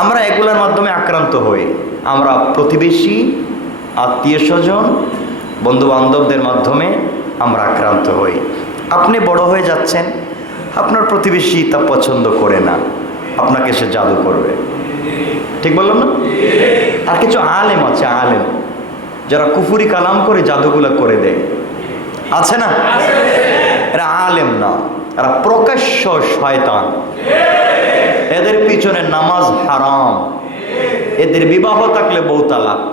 আমরা এগুলোর মাধ্যমে আক্রান্ত হই। আমরা প্রতিবেশী, আত্মীয় স্বজন, বন্ধু বান্ধবদের মাধ্যমে আমরা আক্রান্ত হই। আপনি বড় হয়ে যাচ্ছেন, আপনার প্রতিবেশী তা পছন্দ করে না, আপনাকে সে জাদু করবে। ঠিক বললাম না? আর কিছু আলেম আছে, আলেম যারা কুফুরি কালাম করে জাদুগুলা করে দেয়, আছে না? এরা আলেম না, এরা প্রকাশ্য শয়তান। এদের পিছনে নামাজ হারাম, এদের বিবাহ থাকলে বউ তালাক,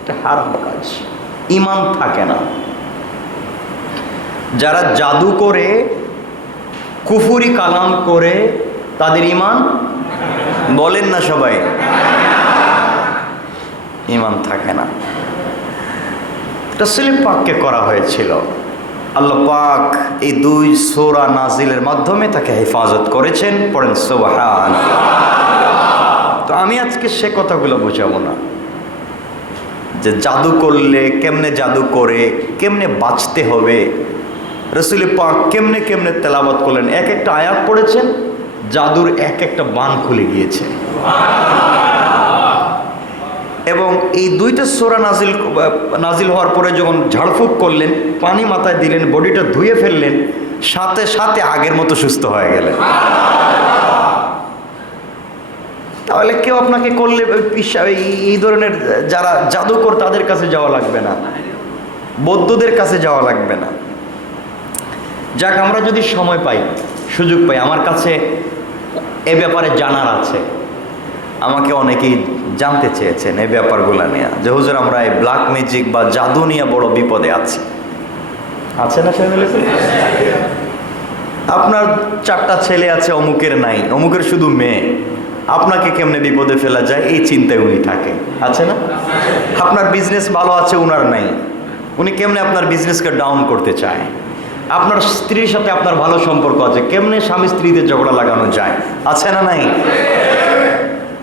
এটা হারাম কাজ, ঈমান থাকে না। যারা জাদু করে, কুফুরি কালাম করে, তাদের ঈমান বলেন না সবাই, ঈমান থাকে না। রাসূল পাককে করা হয়েছিল, আল্লাহ পাক এই 2 সূরা নাজিলের মাধ্যমে তাকে হেফাজত করেছেন। পড়েন সুবহানাল্লাহ। তো আমি আজকে সে কথাগুলো বোঝাবো না যে জাদু করলে কেমনে জাদু করে, কেমনে বাঁচতে হবে, রাসূল পাক কেমনে কেমনে তেলাওয়াত করলেন, এক একটা আয়াত পড়েছেন, জাদুর এক একটা বান খুলে গিয়েছে। এবং এই 2টা সূরা নাজিল হওয়ার পরে যখন ঝাড়ফুঁক করলেন, পানি মাথায় দিলেন, বডিটা ধুয়ে ফেললেন, সাথে সাথে আগের মতো সুস্থ হয়ে গেলেন। তাহলে কেউ আপনাকে করলে এই ধরনের যারা জাদুকর তাদের কাছে যাওয়া লাগবে না, বৌদ্ধদের কাছে যাওয়া লাগবে না। যাক, আমরা যদি সময় পাই, সুযোগ পাই, আমার কাছে এ ব্যাপারে জানার আছে। আমাকে অনেকেই জানতে চেয়েছেন এই ব্যাপারগুলো নিয়ে, যে হুজুর আমরা এই ব্ল্যাক ম্যাজিক বা জাদু নিয়ে বড় বিপদে আছি। আছে না ফ্যামিলি? আপনার 4টা ছেলে আছে, অমুকের নাই, অমুকের শুধু মেয়ে, আপনাকে কেমনে বিপদে ফেলা যায় এই চিন্তায় উনি থাকে, আছে না? আপনার বিজনেস ভালো আছে, উনার নাই, উনি কেমনে আপনার বিজনেসকে ডাউন করতে চায়। আপনার স্ত্রীর সাথে আপনার ভালো সম্পর্ক আছে, কেমনে স্বামী স্ত্রীতে ঝগড়া লাগানো যায়, আছে না নাই?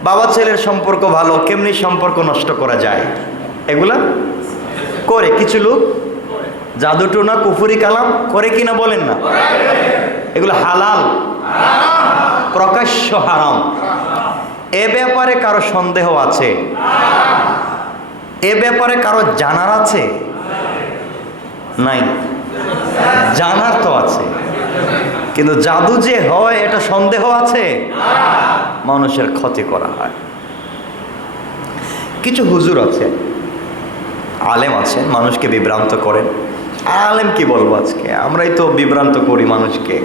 বাবা ছেলের সম্পর্ক ভালো, কেমনি সম্পর্ক নষ্ট করা যায়, এগুলা করে কিছু লোক। জাদু টোনা কুফুরি কালাম করে কিনা বলেন না? এগুলো হালাল, প্রকাশ্য হারাম। এ ব্যাপারে কারো সন্দেহ আছে? এ ব্যাপারে কারো জানার আছে? নাই, জানার তো আছে, কিন্তু জাদু যে হয় এটা সন্দেহ আছে। মানুষের ক্ষতি করা হয়। কিছু হুজুর আছে, আলেম আছেন, মানুষকে বিভ্রান্ত করেন। আলেম কি বলবো, আজকে আমরাই তো বিভ্রান্ত করি মানুষকে।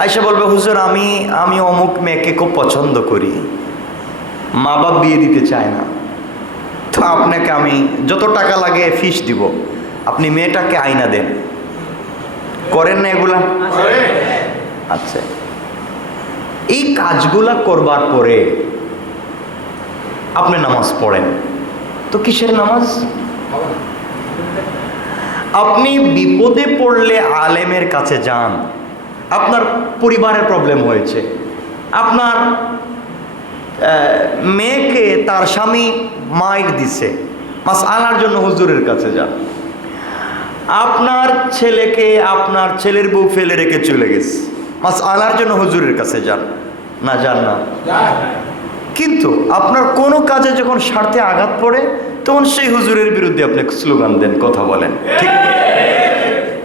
আয়সা বলবে, হুজুর আমি অমুক মেয়েকে খুব পছন্দ করি, মা বাপ বিয়ে দিতে চায় না, তো আপনাকে আমি যত টাকা লাগে ফিস দিব, আপনি মেয়েটাকে আইনা দেন। করেন না এগুলা? আচ্ছা, এই কাজগুলা করবার পরে আপনি নামাজ পড়েন, তো কিসের নামাজ? আপনি বিপদে পড়লে আলেমের কাছে যান। আপনার পরিবারের প্রবলেম হয়েছে, আপনার মেয়েকে তার স্বামী মাইর দিছে, মাসআলার জন্য হুজুরের কাছে যান। আপনার ছেলেকে আপনার ছেলের বউ ফেলে রেখে চলে গেছে, মাসআলার জন্য হুজুরের কাছে যান না? যান না? কিন্তু আপনার কোনো কাজে যখন স্বার্থে আঘাত পড়ে, তখন সেই হুজুরের বিরুদ্ধে আপনি স্লোগান দেন, কথা বলেন। ঠিক?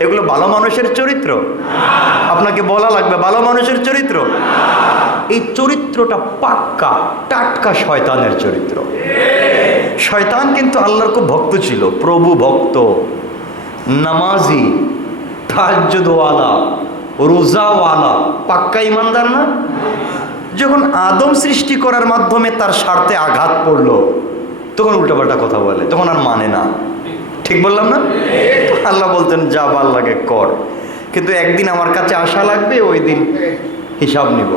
এগুলো ভালো মানুষের চরিত্র? আপনাকে বলা লাগবে ভালো মানুষের চরিত্র? এই চরিত্রটা পাক্কা টাটকা শয়তানের চরিত্র। শয়তান কিন্তু আল্লাহর খুব ভক্ত ছিল, প্রভু ভক্ত, নামাজি, তাহাজ্জুদওয়ালা, রোজাওয়ালা, পাক্কা ইমানদার না? যখন আদম সৃষ্টি করার মাধ্যমে তার স্বার্থে আঘাত পড়লো, তখন উল্টাপাল্টা কথা বলে, তখন আর মানে না। ঠিক বললাম না? আল্লাহ বলতেন যা ভাল লাগে কর, কিন্তু একদিন আমার কাছে আসা লাগবে, ওই দিন হিসাব নিব।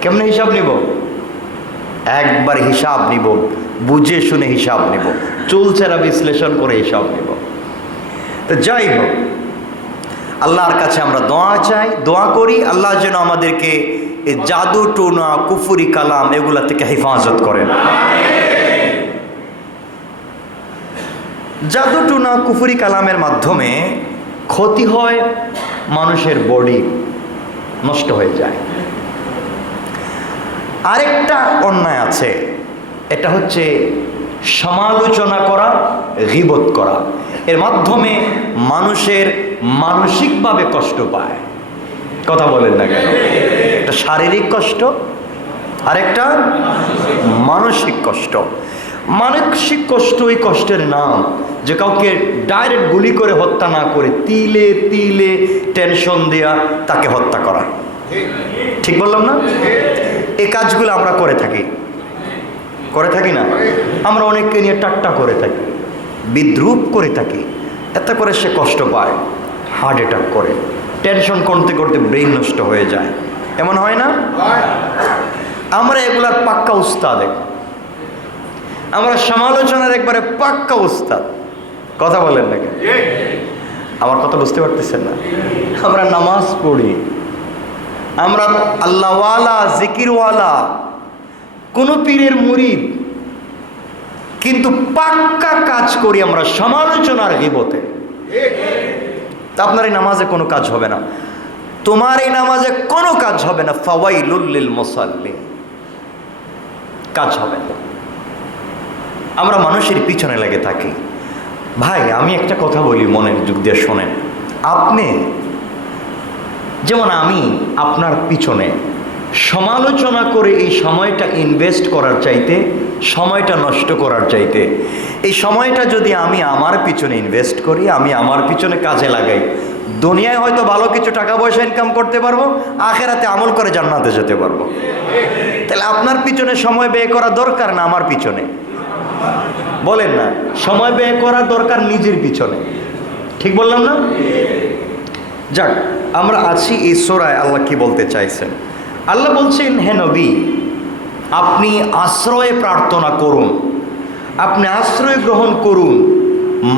কেমনে হিসাব নিব? একবার হিসাব নিব, বুঝে শুনে হিসাব নিব, চুলচেরা বিশ্লেষণ করে হিসাব নিব। তো যাই হোক, আল্লাহর কাছে আমরা দোয়া চাই, দোয়া করি আল্লাহ যেন আমাদেরকে এই জাদু টোনা কুফুরি কালাম এগুলা থেকে হেফাজত করেন। জাদু টোনা কুফুরি কালামের মাধ্যমে ক্ষতি হয়, মানুষের বডি নষ্ট হয়ে যায়, আরেকটা অন্যায় আছে, এটা হচ্ছে সমালোচনা করা, গীবত করা। এর মাধ্যমে মানুষের মানসিকভাবে কষ্ট পায়। কথা বলেন না কেন? একটা শারীরিক কষ্ট, আরেকটা মানসিক কষ্ট। মানসিক কষ্ট ওই কষ্টের নাম যে কাউকে ডাইরেক্ট গুলি করে হত্যা না করে তিলে তিলে টেনশন দেয়া তাকে হত্যা করা। ঠিক বললাম না? এই কাজগুলো আমরা করে থাকি না? আমরা অনেককে নিয়ে ঠাট্টা করে থাকি, বিদ্রূপ করে থাকি, এতে করে সে কষ্ট পায়, হার্ট অ্যাটাক করে, টেনশন করতে করতে ব্রেন নষ্ট হয়ে যায়। এমন হয় না? আমরা এগুলার পাক্কা উস্তাদ, আমরা সমালোচনার একবারে পাক্কা উস্তাদ। কথা বলেন না কেন? আমার কথা বুঝতে পারতেছেন না? আমরা নামাজ পড়ি, আমরা আল্লাহওয়ালা, জিকিরওয়ালা, কোন পীরের মুরিদ, কিন্তু পাক্কা কাজ করি আমরা সমালোচনার গীবতে। তা আপনার এই নামাজে কোনো কাজ হবে না, তোমার এই নামাজে কোনো কাজ হবে না। ফাওয়াইলুল লিল মুসাল্লিন, কাজ হবে না। আমরা মানুষের পিছনে লেগে থাকি। ভাই আমি একটা কথা বলি, মনের যুগ দিয়ে শোনেন। আপনি যেমন আমি আপনার পিছনে সমালোচনা করে এই সময়টা ইনভেস্ট করার চাইতে, সময়টা নষ্ট করার চাইতে, এই সময়টা যদি আমি আমার পিছনে ইনভেস্ট করি, আমি আমার পিছনে কাজে লাগাই, দুনিয়ায় হয়তো ভালো কিছু টাকা পয়সা ইনকাম করতে পারবো, আখেরাতে আমল করে জান্নাতে যেতে পারবো। তাহলে আপনার পিছনে সময় ব্যয় করা দরকার না আমার পিছনে? বলেন না, সময় ব্যয় করা দরকার নিজের পিছনে। ঠিক বললাম না? যাক, আমরা আছি এই সূরায়। আল্লাহ কি বলতে চাইছেন? আল্লাহ বলছেন, হে নবী, আপনি আশ্রয় প্রার্থনা করুন, আপনি আশ্রয় গ্রহণ করুন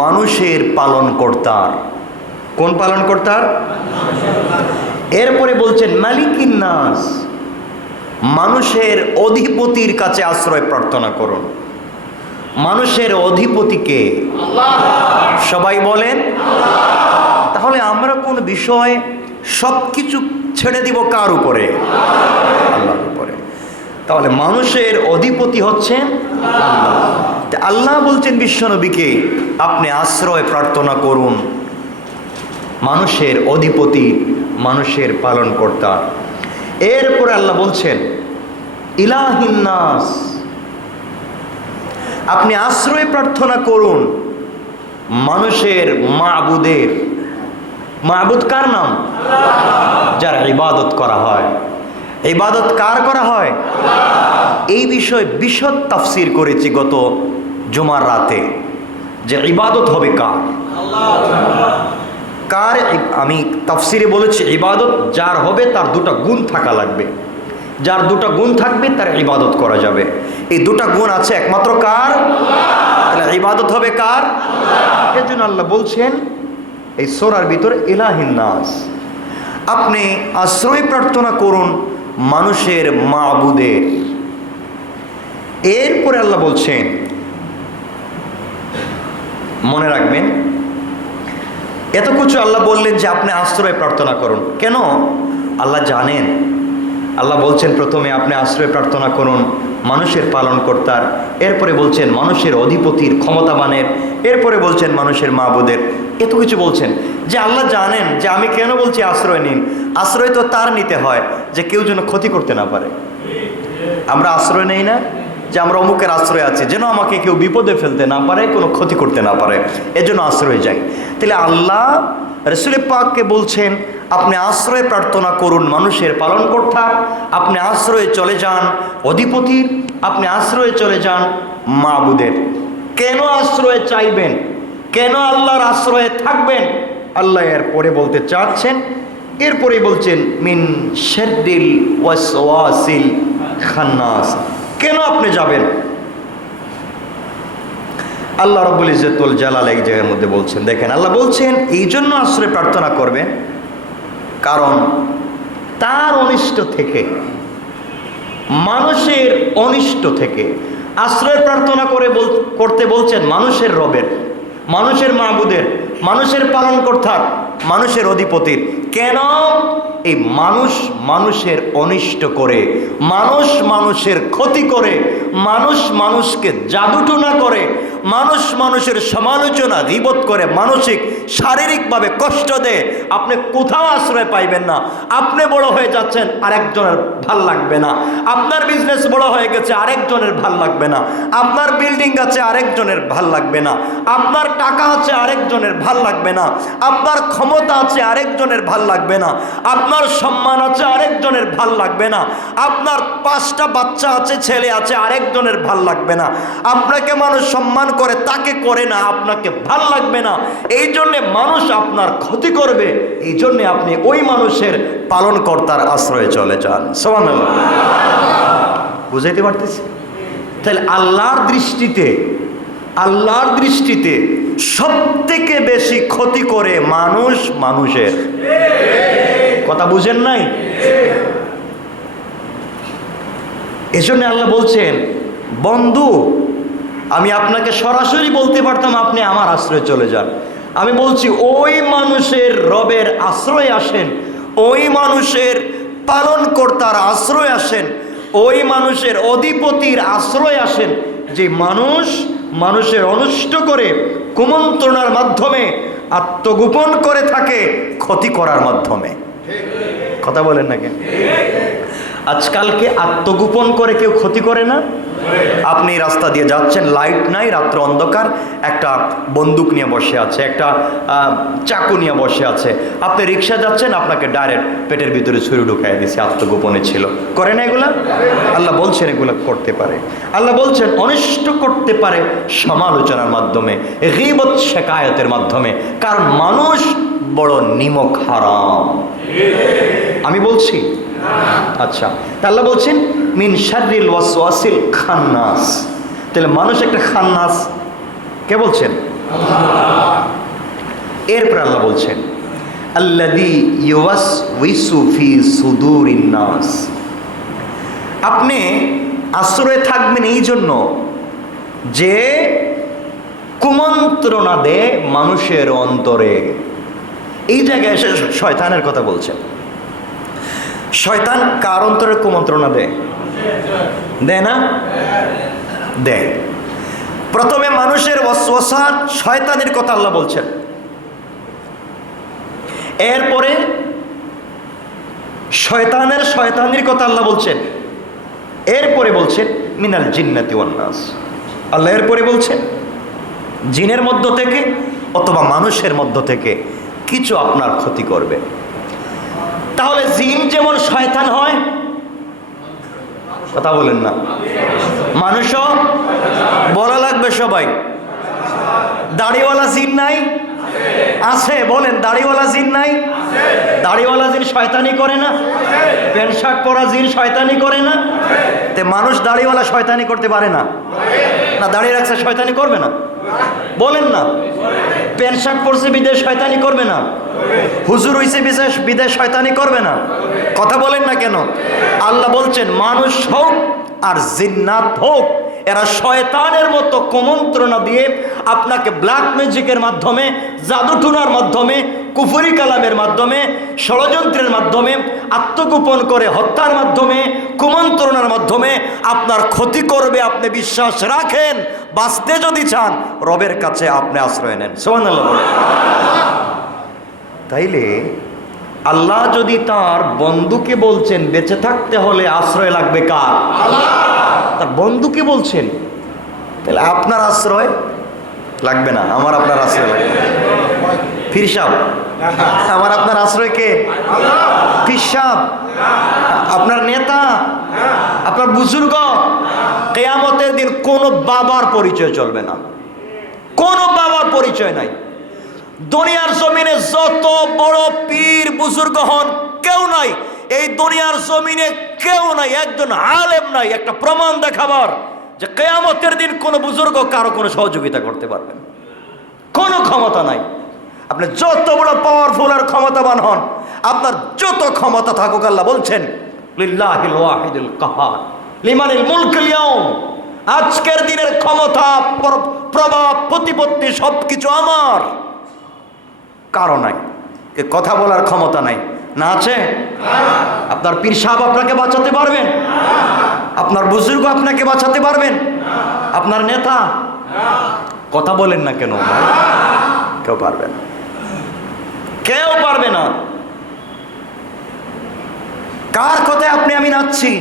মানুষের পালনকর্তার। কোন পালনকর্তার? এরপরে বলছেন মালিকিন নাস, মানুষের অধিপতির কাছে আশ্রয় প্রার্থনা করুন। মানুষের অধিপতিকে সবাই বলেন। তাহলে আমরা কোন বিষয়ে সব কিছু ছেড়ে দিব কার উপরে? আল্লাহর উপরে। তাহলে মানুষের অধিপতি হচ্ছেন আল্লাহ। আল্লাহ বলছেন বিশ্বনবীকে, আপনি আশ্রয় প্রার্থনা করুন মানুষের অধিপতি, মানুষের পালনকর্তা। এরপরে আল্লাহ বলছেন ইলাহিন নাস, আপনি আশ্রয় প্রার্থনা করুন মানুষের মাবুদের। মাবুদ কার নাম? যার ইবাদত করা হয়। ইবাদত কার করা হয়? এই বিষয়ে বিশদ তাফসীর করেছি গত জুমার রাতে, যে ইবাদত হবে কার। কার আমি তাফসীরে বলেছি, ইবাদত যার হবে তার দুটো গুণ থাকা লাগবে। যার দুটো গুণ থাকবে তার ইবাদত করা যাবে। এই দুটো গুণ আছে একমাত্র কার? তাহলে ইবাদত হবে কার? এর জন্য আল্লাহ বলছেন এই সূরার ভিতরে ইলাহিন নাস, আপনি আশ্রয় প্রার্থনা করুন মানুষের মাবুদের। এরপরে আল্লাহ বলছেন, মনে রাখবেন এত কিছু আল্লাহ বললেন যে আপনি আশ্রয় প্রার্থনা করুন। কেন? আল্লাহ জানেন। আল্লাহ বলছেন প্রথমে আপনি আশ্রয় প্রার্থনা করুন মানুষের পালনকর্তার, এরপরে বলছেন মানুষের অধিপতির, ক্ষমতাবানের, এরপরে বলছেন মানুষের মাবুদের। এত কিছু বলছেন যে আল্লাহ জানেন যে আমি কেন বলছি আশ্রয় নিন। আশ্রয় তো তার নিতে হয় যে কেউ যেন ক্ষতি করতে না পারে। আমরা আশ্রয় নেই না যে আমরা অমুকের আশ্রয় আছে, যেন আমাকে কেউ বিপদে ফেলতে না পারে, কোনো ক্ষতি করতে না পারে, এজন্য আশ্রয় যাই। তাহলে আল্লাহ রাসূল পাককে বলছেন আপনি আশ্রয় প্রার্থনা করুন মানুষের পালনকর্তা, আপনি আশ্রয়ে চলে যান অধিপতির, আপনি আশ্রয়ে চলে যান মাবুদের। কেন আশ্রয় চাইবেন? কেন আল্লাহর আশ্রয়ে থাকবেন? আল্লাহ এর পরে বলতে চাচ্ছেন, এরপরে বলছেন মিন শাররিল ওয়াসওয়াসিল খান্নাস। কেন আপনি যাবেন? আল্লাহ রাব্বুল ইজ্জতুল জালাল এই জায়গার মধ্যে বলছেন, দেখেন আল্লাহ বলছেন এই জন্য আশ্রয় প্রার্থনা করবেন কারণ তার অনিষ্ট থেকে, মানুষের অনিষ্ট থেকে আশ্রয় প্রার্থনা করতে বলছেন মানুষের রবের, মানুষের মাবুদের, মানুষের পালনকর্তার, মানুষের অধিপতির। কেন? এই মানুষ মানুষের অনিষ্ট করে, মানুষ মানুষের ক্ষতি করে, মানুষ মানুষকে জাদুটনা করে, মানুষ মানুষের সমালোচনা গীবত করে, মানসিক শারীরিকভাবে কষ্ট দেয়। আপনি কোথাও আশ্রয় পাইবেন না। আপনি বড় হয়ে যাচ্ছেন, আরেকজনের ভাল লাগবে না। আপনার বিজনেস বড় হয়ে গেছে, আরেকজনের ভাল লাগবে না। আপনার বিল্ডিং আছে, আরেকজনের ভাল লাগবে না। আপনার টাকা আছে, আরেকজনের ভাল লাগবে না। আপনার ক্ষমতা আছে, আরেকজনের ভাল লাগবে না। আপনার সম্মান আছে, আরেকজনের ভাল লাগবে না। আপনার 5টা বাচ্চা আছে, ছেলে আছে, আরেকজনের ভাল লাগবে না। আপনাকে মানুষ সম্মান করে, তাকে করে না, আপনাকে ভাল লাগবে না। এই জন্যে মানুষ আপনার ক্ষতি করবে, এই জন্যে আপনি ওই মানুষের পালনকর্তার আশ্রয়ে চলে যান। সুবহানাল্লাহ। বুঝাইতে পারতেছি? তাহলে আল্লাহর দৃষ্টিতে সব থেকে বেশি ক্ষতি করে মানুষ মানুষের। কথা বুঝেন নাই? এজন্য আল্লাহ বলছেন, বন্ধু আমি আপনাকে সরাসরি বলতে পারতাম আপনি আমার আশ্রয়ে চলে যান। আমি বলছি ওই মানুষের রবের আশ্রয় আসেন, ওই মানুষের পালনকর্তার আশ্রয় আসেন, ওই মানুষের অধিপতির আশ্রয় আসেন, যে মানুষ মানুষের অনিষ্ট করে, কুমন্ত্রণার মাধ্যমে, আত্মগোপন করে থাকে ক্ষতি করার মাধ্যমে। কথা বলেন না কেন? আজকালকে আত্মগোপন করে কেউ ক্ষতি করে না? আপনি রাস্তা দিয়ে যাচ্ছেন, লাইট নাই, রাত্র অন্ধকার, একটা বন্দুক নিয়ে বসে আছে, একটা চাকু নিয়ে বসে আছে। আপনি রিক্সা যাচ্ছেন, আপনাকে ডাইরেক্ট পেটের ভিতরে ছুরি ঢুকাই দিয়েছে, আত্মগোপনে ছিল। করে না এগুলা? আল্লাহ বলছেন এগুলা করতে পারে। আল্লাহ বলছেন অনিষ্ট করতে পারে সমালোচনার মাধ্যমে, গীবত শিকায়তের মাধ্যমে। কারণ মানুষ বড় নিমক হারাম। আমি বলছি? আচ্ছা, আল্লাহ বলছেন মিন শাররিল ওয়াসওয়াসিল খান্নাস। তাহলে মানুষ একটা খান্নাস। কে বলছেন? এরপর আল্লাহ বলছেন আল্লাযী ইউওয়াসউইসু ফি সুদুরিন নাস। আপনি আশ্রয়ে থাকবেন এই জন্য যে কুমন্ত্রণা দেয় মানুষের অন্তরে। এই জায়গায় এসে শয়তানের কথা বলছেন। শয়তান কার অন্তরে কুমন্ত্রণা দেয়? দেয় না? দেয়। প্রথমে মানুষের ওয়াসওয়াসা, শয়তানের কথা আল্লাহ বলছেন। এরপরে শয়তানের কথা আল্লাহ বলছেন। এরপরে বলছেন মিনাল জিন্নাতি ওয়ান নাস। আল্লাহ এরপরে বলছেন জিনের মধ্য থেকে অথবা মানুষের মধ্য থেকে কিছু আপনার ক্ষতি করবে। তাহলে জিন যেমন শয়তান হয়, কথা বলেন না? মানুষও বলা লাগবে সবাই। দাড়িওয়ালা জিন নাই? আছে। বলেন, দাড়িওয়ালা জিন নাই? দাড়িওয়ালা জিন শয়তানি করে না? প্যান্ট শার্ট পরা জিন শয়তানি করে না? তে মানুষ দাড়িওয়ালা শয়তানি করতে পারে না? না দাড়ি রাখছে শয়তানি করবে না? বলেন না। প্যান্ট শার্ট পরছে বিদেশ শয়তানি করবে না? হুজুর হইছে বিদেশ শয়তানি করবে না? কথা বলেন না কেন? আল্লাহ বলছেন মানুষ হোক আর জিন্নাত হোক, এরা শয়তানের মতো কুমন্ত্রণা দিয়ে আপনাকে ব্ল্যাক ম্যাজিকের মাধ্যমে, জাদুটুনার মাধ্যমে, কুফরি কালামের মাধ্যমে, ষড়যন্ত্রের মাধ্যমে, আত্মগোপন করে হত্যার মাধ্যমে, কুমন্ত্রণার মাধ্যমে আপনার ক্ষতি করবে। আপনি বিশ্বাস রাখেন, বাঁচতে যদি চান রবের কাছে আপনি আশ্রয় নেন। সুবহানাল্লাহ বলেন। তাইলে আল্লাহ যদি তার বন্ধুকে বলছেন বেঁচে থাকতে হলে আশ্রয় লাগবে কার? তার বন্ধুকে বলছেন, তাহলে আপনার আশ্রয় লাগবে না, আমার আপনার আশ্রয় লাগবে। পীর সাহেব, আমার আপনার আশ্রয় কে? পীর সাহেব, আপনার নেতা, আপনার বুজুর্গ। কিয়ামতের দিন কোন বাবার পরিচয় চলবে না, কোন বাবার পরিচয় নাই। দুনিয়ার জমিনে যত বড় পীর বুজুর্গ হন, কেউ নাই। এই দুনিয়ার জমিনে কেউ নাই, একজন আলেম নাই একটা প্রমাণ দেখাবার যে কিয়ামতের দিন কোন বুজুর্গ কারো কোনো সহযোগিতা করতে পারবেন। কোনো ক্ষমতা নাই। আপনি যত বড় পাওয়ারফুল আর ক্ষমতাবান হন, আপনার যত ক্ষমতা থাকুক, আল্লাহ বলছেন লিল্লাহিল ওয়াহিদুল কাহার লিমানিল মুলকুল ইয়াউম। আজকের দিনের ক্ষমতা, প্রভাব, প্রতিপত্তি সবকিছু আমার, কারো নাই। কথা বলার ক্ষমতা নাই, না আছে? আপনার পীর সাহেব আপনাকে বাঁচাতে পারবেন? আপনার বুজুর্গ আপনাকে বাঁচাতে পারবেন? আপনার নেতা? কথা বলেন না কেন? কেউ পারবে না, কেউ পারবে না। কার কথায় আপনি আমি নাচছি?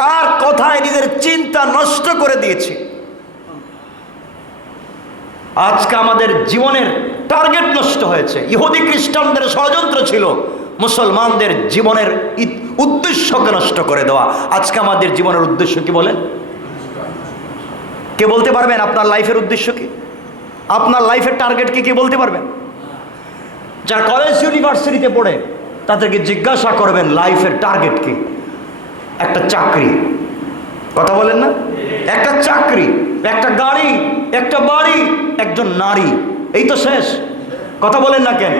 কার কথায় নিজের চিন্তা নষ্ট করে দিয়েছি? আজকে আমাদের জীবনের টার্গেট নষ্ট হয়েছে। ইহুদি খ্রিস্টানদের ষড়যন্ত্র ছিল মুসলমানদের জীবনের উদ্দেশ্যকে নষ্ট করে দেওয়া। আজকে আমাদের জীবনের উদ্দেশ্য কি বলেন? কে বলতে পারবেন আপনার লাইফের উদ্দেশ্য কি? আপনার লাইফের টার্গেট কি কে বলতে পারবেন? যারা কলেজ ইউনিভার্সিটিতে পড়ে তাদেরকে জিজ্ঞাসা করবেন লাইফের টার্গেট কি? একটা চাকরি। কথা বলেন না? একটা চাকরি, একটা গাড়ি, একটা বাড়ি, একজন নারী, এই তো শেষ। কথা বলেন না কেন?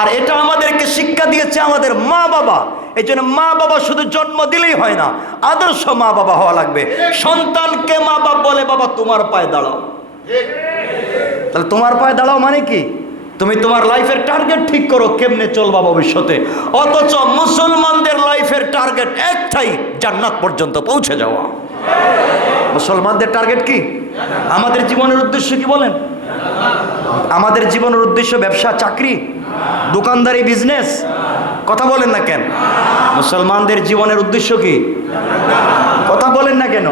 আর এটা আমাদেরকে শিক্ষা দিয়েছে আমাদের মা বাবা। এই জন্য মা বাবা শুধু জন্ম দিলেই হয় না, আদর্শ মা বাবা হওয়া লাগবে। সন্তানকে মা বাবা বলে বাবা তোমার পায়ে দাঁড়াও। তাহলে তোমার পায়ে দাঁড়াও মানে কি? তুমি তোমার লাইফের টার্গেট ঠিক করো, কেমনে চলবা ভবিষ্যতে। অথচ মুসলমানদের লাইফের টার্গেট একটাই, জান্নাত পর্যন্ত পৌঁছে যাওয়া। মুসলমানদের টার্গেট কি? আমাদের জীবনের উদ্দেশ্য কি বলেন? আমাদের জীবনের উদ্দেশ্য ব্যবসা, চাকরি, দোকানদারি, বিজনেস? কথা বলেন না কেন? মুসলমানদের জীবনের উদ্দেশ্য কি? কথা বলেন না কেন?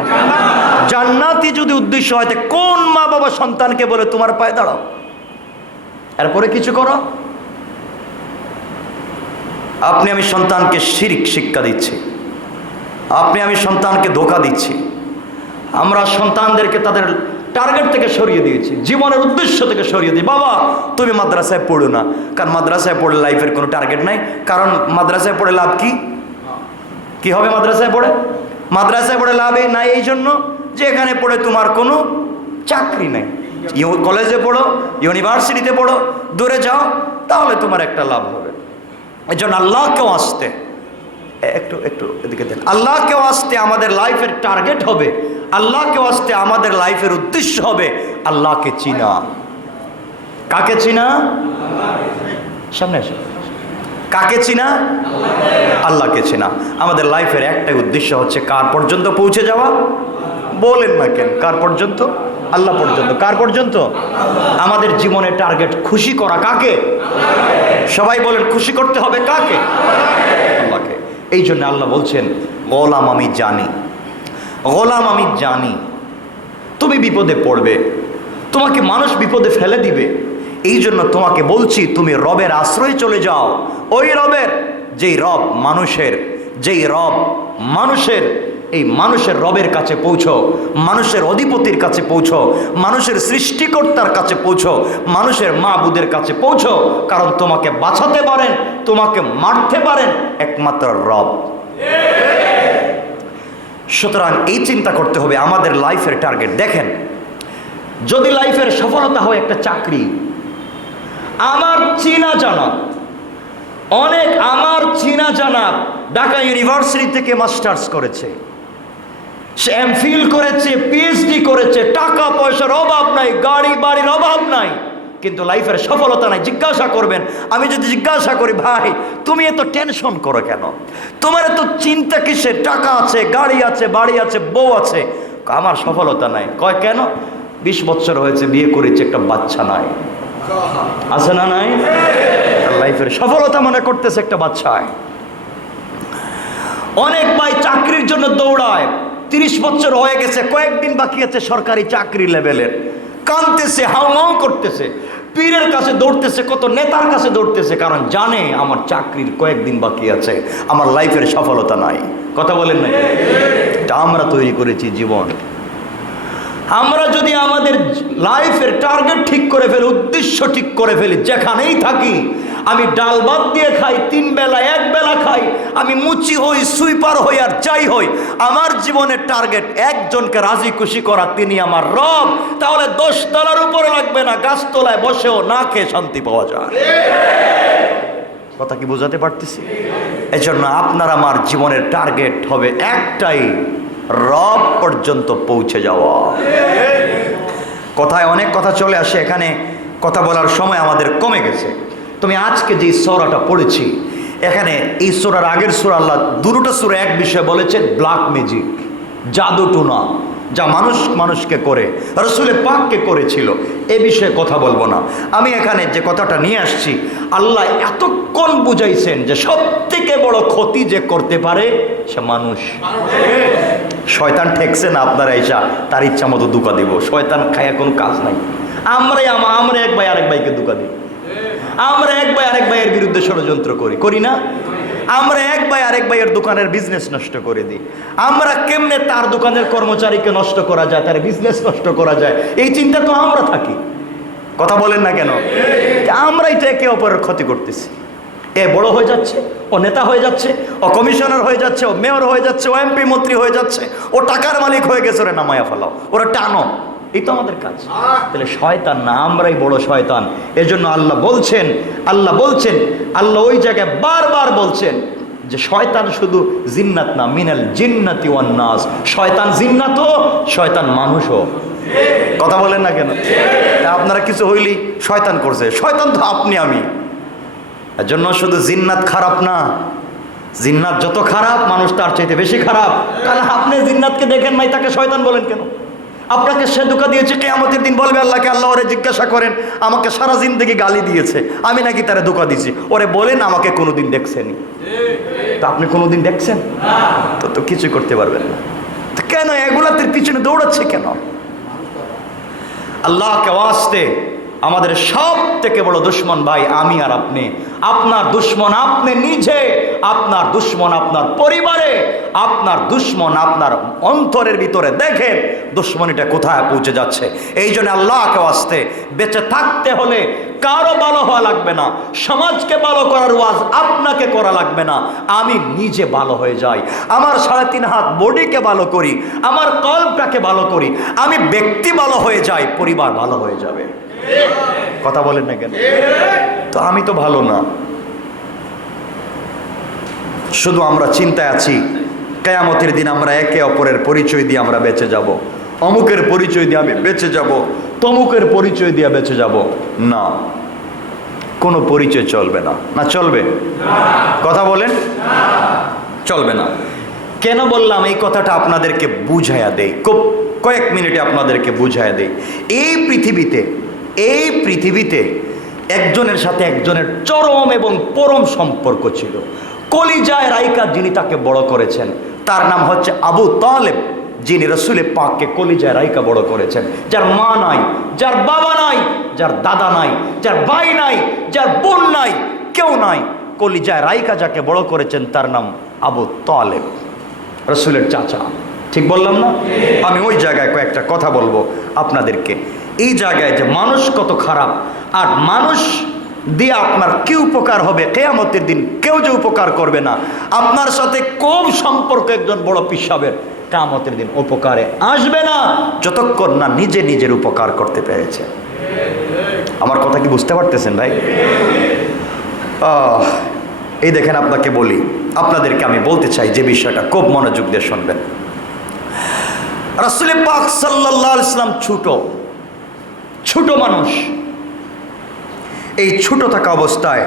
জান্নাতি যদি উদ্দেশ্য হয়, কোন মা বাবা সন্তানকে বলে তোমার পায়ে দাঁড়াও, এরপরে কিছু করো? আপনি আমি সন্তানকে শিরক শিক্ষা দিচ্ছি, আপনি আমি সন্তানকে ধোঁকা দিচ্ছি। আমরা সন্তানদেরকে তাদের টার্গেট থেকে সরিয়ে দিয়েছি, জীবনের উদ্দেশ্য থেকে সরিয়ে দিই। বাবা তুমি মাদ্রাসায় পড়ো না, কারণ মাদ্রাসায় পড়লে লাইফের কোনো টার্গেট নাই। কারণ মাদ্রাসায় পড়ে লাভ কি? কি হবে মাদ্রাসায় পড়ে? মাদ্রাসায় পড়ে লাভই নাই, এই জন্য যে এখানে পড়ে তোমার কোনো চাকরি নাই। কলেজে পড়ো, ইউনিভার্সিটিতে পড়ো, দূরে যাও, তাহলে তোমার একটা লাভ হবে। এই জন্য আল্লাহকেও আসতে, একটু একটু এদিকে দেন, আল্লাহকেও আসতে আমাদের লাইফের টার্গেট হবে, আল্লাহকেও আসতে আমাদের লাইফের উদ্দেশ্য হবে আল্লাহকে চিনা। কাকে চিনা? সামনে আসো। কাকে চিনা? আল্লাহকে চিনা। আমাদের লাইফের একটাই উদ্দেশ্য হচ্ছে কার পর্যন্ত পৌঁছে যাওয়া? বলেন না কেন? কার পর্যন্ত? আল্লাহ পর্যন্ত। কার পর্যন্ত? আমাদের জীবনের টার্গেট খুশি করা কাকে? সবাই বলেন খুশি করতে হবে কাকে? আল্লাহকে। এই জন্য আল্লাহ বলছেন গোলাম আমি জানি, গোলাম আমি জানি তুমি বিপদে পড়বে, তোমাকে মানুষ বিপদে ফেলে দিবে। এই জন্য তোমাকে বলছি তুমি রবের আশ্রয়ে চলে যাও। ওই রবের, যেই রব মানুষের, যেই রব মানুষের, এই মানুষের রবের কাছে পৌঁছো, মানুষের অধিপতির কাছে পৌঁছো, মানুষের সৃষ্টিকর্তার কাছে পৌঁছো, মানুষের মাবুদের কাছে পৌঁছো। কারণ তোমাকে বাঁচাতে পারেন, তোমাকে মারতে পারেন একমাত্র রব। সুতরাং এই চিন্তা করতে হবে আমাদের লাইফের টার্গেট। দেখেন, যদি লাইফের সফলতা হয় একটা চাকরি, আমার চিনা জানা অনেক, আমার চিনা জানা ঢাকা ইউনিভার্সিটি থেকে মাস্টার্স করেছে, সে এমফিল করেছে, পিএইচডি করেছে, টাকা পয়সার অভাব নাই, গাড়ি বাড়ির অভাব নাই, কিন্তু লাইফের সফলতা নাই। জিজ্ঞাসা করবেন, আমি যদি জিজ্ঞাসা করি ভাই তুমি এত টেনশন করো কেন, তোমার এত চিন্তা কিসের, টাকা আছে, গাড়ি আছে, বাড়ি আছে, বউ আছে, আমার সফলতা নাই। কয় কেন? 20 বছর হয়েছে বিয়ে করেছে, একটা বাচ্চা নাই। আছে না নাই? লাইফের সফলতা মনে করতেছে একটা বাচ্চায়। অনেক ভাই চাকরির জন্য দৌড়ায়, 30 বছর হয়ে গেছে, কয়েকদিন বাকি আছে সরকারি চাকরি লেভেলের, কাঁদতেছে, হাউমাউ করতেছে, পীরের কাছে দৌড়তেছে, কত নেতার কাছে দৌড়তেছে, কারণ জানে আমার চাকরির কয়েকদিন বাকি আছে, আমার লাইফের সফলতা নাই। কথা বলেন না? এটা আমরা তৈরি করেছি জীবন। আমরা যদি আমাদের লাইফের টার্গেট ঠিক করে ফেলি, উদ্দেশ্য ঠিক করে ফেলি, যেখানেই থাকি, আমি ডাল ভাত দিয়ে খাই, 3 বেলা 1 বেলা খাই, আমি মুচি হই, সুইপার হই, আর যাই হই, আমার জীবনের টার্গেট একজনকে রাজি খুশি করা, তিনি আমার রব। তাহলে 10 তলার উপরে লাগবে না, গাছতলায় বসেও না খেয়ে শান্তি পাওয়া যায়। কথা কি বোঝাতে পারতেছি? এই জন্য আপনার আমার জীবনের টার্গেট হবে একটাই, রব পর্যন্ত পৌঁছে যাওয়া। কথায় অনেক কথা চলে আসে, এখানে কথা বলার সময় আমাদের কমে গেছে। তুমি আজকে যে সূরাটা পড়েছি, এখানে এই সূরার আগের সূরা আল্লাহ দুটো সূরা এক বিষয়ে বলেছেন, ব্ল্যাক ম্যাজিক, জাদু টুনা, যা মানুষ মানুষকে করে, রাসূলের পাককে করেছিল। এ বিষয়ে কথা বলবো না। আমি এখানে যে কথাটা নিয়ে আসছি, আল্লাহ এতক্ষণ বুঝাইছেন যে সব থেকে বড় ক্ষতি যে করতে পারে সে মানুষ। শয়তান ঠেকছে না আপনারা এসা তার ইচ্ছা মতো ধোঁকা দিব। শয়তান খায়া কোনো কাজ নাই। আমরা এক ভাই আরেক ভাইকে ধোঁকা দিই। আমরা এক ভাই আরেক ভাইয়ের বিরুদ্ধে ষড়যন্ত্র করি না? আমরা এক ভাই আরেক ভাইয়ের দোকানের বিজনেস নষ্ট করে দিই। আমরা কেমনে তার দোকানের কর্মচারীকে নষ্ট করা যায়, তার বিজনেস নষ্ট করা যায়, এই চিন্তা তো আমরা থাকি। কথা বলেন না কেন? আমরাই তো একে অপরের ক্ষতি করতেছি। এ বড় হয়ে যাচ্ছে, ও নেতা হয়ে যাচ্ছে, ও কমিশনার হয়ে যাচ্ছে, ও মেয়র হয়ে যাচ্ছে, ও এমপি মন্ত্রী হয়ে যাচ্ছে, ও টাকার মালিক হয়ে গেছে, ওরা নামায়া ফেলাও, ওরা টানো। এই তো আমাদের কাজ। তাহলে শয়তান না, আমরাই বড় শয়তান। এজন্য আল্লাহ বলছেন আল্লাহ ওই জায়গায় বারবার বলছেন যে শয়তান শুধু জিন্নাত না, মিনাল জিন্নাতি ওয়ান নাস। শয়তান জিন্নাতও, শয়তান মানুষও। কথা বলেন না কেন? আপনারা কিছু হইলেই শয়তান করছে, শয়তান তো আপনি আমি। এজন্য শুধু জিন্নাত খারাপ না, জিন্নাত যত খারাপ মানুষ তার চাইতে বেশি খারাপ। কারণ আপনি জিন্নাতকে দেখেন নাই, তাকে শয়তান বলেন কেন? আপনাকে সে ধোঁকা দিয়েছে, কিয়ামতের দিন বলবে আল্লাহকে, আল্লাহ ওরে জিজ্ঞাসা করেন আমাকে সারা জিন্দেগি গালি দিয়েছে, আমি নাকি তারে ধোঁকা দিয়েছি। ওরে বলেন আমাকে কোনোদিন দেখছেনি? তা আপনি কোনোদিন দেখছেন? তো কিছু করতে পারবেন না। তো কেন এগুলাতে পিছনে দৌড়াচ্ছে কেন? আল্লাহকে ওয়াস্তে আমাদের সব থেকে বড় দুশ্মন ভাই আমি আর আপনি। আপনার দুশ্মন আপনি নিজে, আপনার দুশ্মন আপনার পরিবারে, আপনার দুশ্মন আপনার অন্তরের ভিতরে। দেখেন দুশ্মনীটা কোথায় পৌঁছে যাচ্ছে। এই জন্য আল্লাহকে ওয়াস্তে বেঁচে থাকতে হলে কারো ভালো হওয়া লাগবে না, সমাজকে ভালো করার ওয়াজ আপনাকে করা লাগবে না। আমি নিজে ভালো হয়ে যাই, আমার 3.5 হাত বডিকে ভালো করি, আমার কল্পটাকে ভালো করি, আমি ব্যক্তি ভালো হয়ে যাই, পরিবার ভালো হয়ে যাবে। কথা বলেন না কেন? তো আমি তো ভালো না, শুধু আমরা চিন্তায় আছি কিয়ামতের দিন আমরা একে অপরের পরিচয় দিয়ে আমরা বেঁচে যাব। অমুকের পরিচয় দিয়ে আমি বেঁচে যাব, তমুকের পরিচয় দিয়ে বেঁচে যাব। না, কোনো পরিচয় চলবে না। না চলবে? কথা বলেন, চলবে না। কেন বললাম এই কথাটা আপনাদেরকে বুঝাইয়া দেই, কয়েক মিনিটে আপনাদেরকে বুঝাইয়া দেই। এই পৃথিবীতে একজনের সাথে একজনের চরম এবং পরম সম্পর্ক ছিল। কলিজায় রাইকা যিনি তাকে বড় করেছেন, তার নাম হচ্ছে আবু তালেব, যিনি রাসূলের পাককে কলিজায় রাইকা বড় করেছেন। যার মা নাই, যার বাবা নাই, যার দাদা নাই, যার ভাই নাই, যার বোন নাই, কেউ নাই, কলিজায় রাইকা যাকে বড় করেছেন তার নাম আবু তালেব, রাসূলের চাচা। ঠিক বললাম না? আমি ওই জায়গায় কয়েকটা কথা বলবো আপনাদেরকে। এই জায়গায় যে মানুষ কত খারাপ, আর মানুষ দিয়ে আপনার কি উপকার হবে কিয়ামতের দিন, কেউ যে উপকার করবে না। আপনার সাথে কম সম্পর্ক একজন বড় পীর সাহেবের কিয়ামতের দিন উপকারে আসবে না, যতক্ষণ না নিজে নিজের উপকার করতে পেরেছে। আমার কথা কি বুঝতে পারতেছেন ভাই? এই দেখেন, আপনাকে বলি, আপনাদেরকে আমি বলতে চাই যে বিষয়টা, খুব মনোযোগ দিয়ে শুনবেন। রাসূল পাক সাল্লাল্লাহু আলাইহি ওয়াসাল্লাম ছোট মানুষ। এই ছোট থাকা অবস্থায়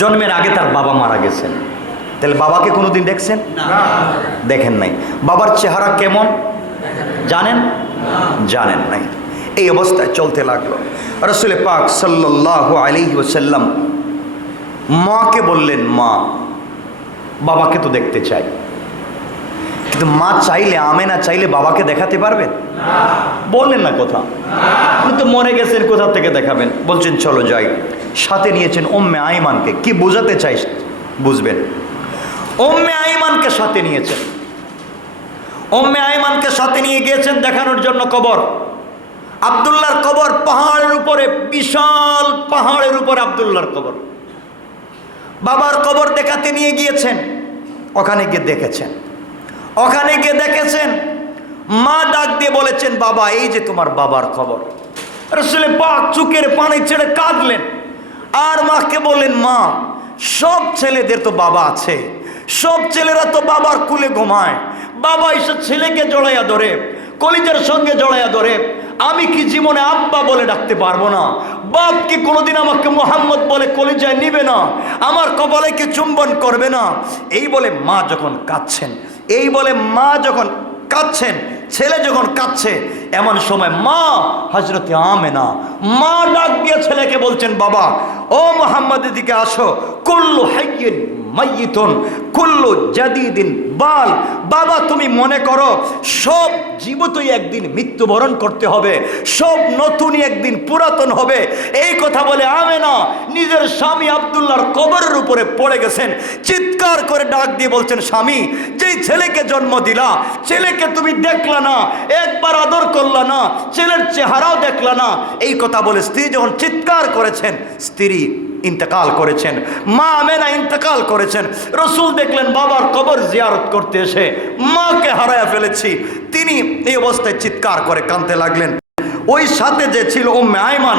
জন্মের আগে তার বাবা মারা গেছেন। তাহলে বাবাকে কোনোদিন দেখছেন? দেখেন নাই। বাবার চেহারা কেমন জানেন? জানেন নাই। এই অবস্থায় চলতে লাগলো। রাসূল পাক সাল্লাল্লাহু আলাইহি ওয়াসাল্লাম মাকে বললেন, মা, বাবাকে তো দেখতে চাই। কিন্তু মা চাইলে, আমেনা চাইলে বাবাকে দেখাতে পারবেন? বললেন না কথা। আপনি তো মরে গেছেন, কোথা থেকে দেখাবেন? বলছেন চলো যাই। সাথে নিয়েছেন উম্মে আইমানকে। কি বোঝাতে চাই বুঝবেন। উম্মে আইমানকে সাথে নিয়েছেন। উম্মে আইমানকে সাথে নিয়ে গিয়েছেন দেখানোর জন্য কবর। আব্দুল্লাহর কবর পাহাড়ের উপরে, বিশাল পাহাড়ের উপরে আব্দুল্লাহর কবর। বাবার কবর দেখাতে নিয়ে গিয়েছেন। ওখানে গিয়ে দেখেছেন মা ডাক দিয়ে বলেছেন, বাবা, এই যে তোমার বাবার খবর। রাসূল পাক চোখের পানি ছেড়ে কাঁদলেন। আর মাকে বললেন, মা, সব ছেলেদের তো বাবা আছে, সব ছেলেরা তো বাবার কুলে ঘুমায়। বাবা এসে ছেলেকে জড়াইয়া ধরে, কলিজার সঙ্গে জড়াইয়া ধরে, আমি কি জীবনে আব্বা বলে ডাকতে পারবো না? বাপ কি কোনোদিন আমাকে মোহাম্মদ বলে কলিজায় নিবে না? আমার কপালে কি চুম্বন করবে না? এই বলে মা যখন কাঁদছেন, এই বলে মা যখন কাঁদছেন, ছেলে যখন কাঁদছে, এমন সময় মা হযরতে আমেনা মা ডাক দিয়ে ছেলেকে বলছেন, বাবা ও মুহাম্মদের দিকে আসো। কুল্লু হাইয়িন মাইয়িতুন কুল্লু জাদিদিন বাল। বাবা তুমি মনে করো সব জীবিতই একদিন মৃত্যুবরণ করতে হবে, সব নতুনই একদিন পুরাতন হবে। এই কথা বলে আমেনা নিজের স্বামী আব্দুল্লাহর কবরের উপরে পড়ে গেছেন। চিৎকার করে ডাক দিয়ে বলছেন, স্বামী যেই ছেলেকে জন্ম দিলা, ছেলেকে তুমি দেখলা না, একবার আদর করলা না, ছেলের চেহারাও দেখলা না। এই কথা বলে স্ত্রী যখন চিৎকার করেছেন, স্ত্রী ইন্তেকাল করেছেন, মা আমেনা ইন্তেকাল করেছেন। রসুল দেখলেন বাবার কবর জিয়ারত করতে এসে মাকে হারায়া ফেলেছি। তিনি এই অবস্থায় চিৎকার করে কাঁদতে লাগলেন। ওই সাথে যে ছিল উম্মে আইমান,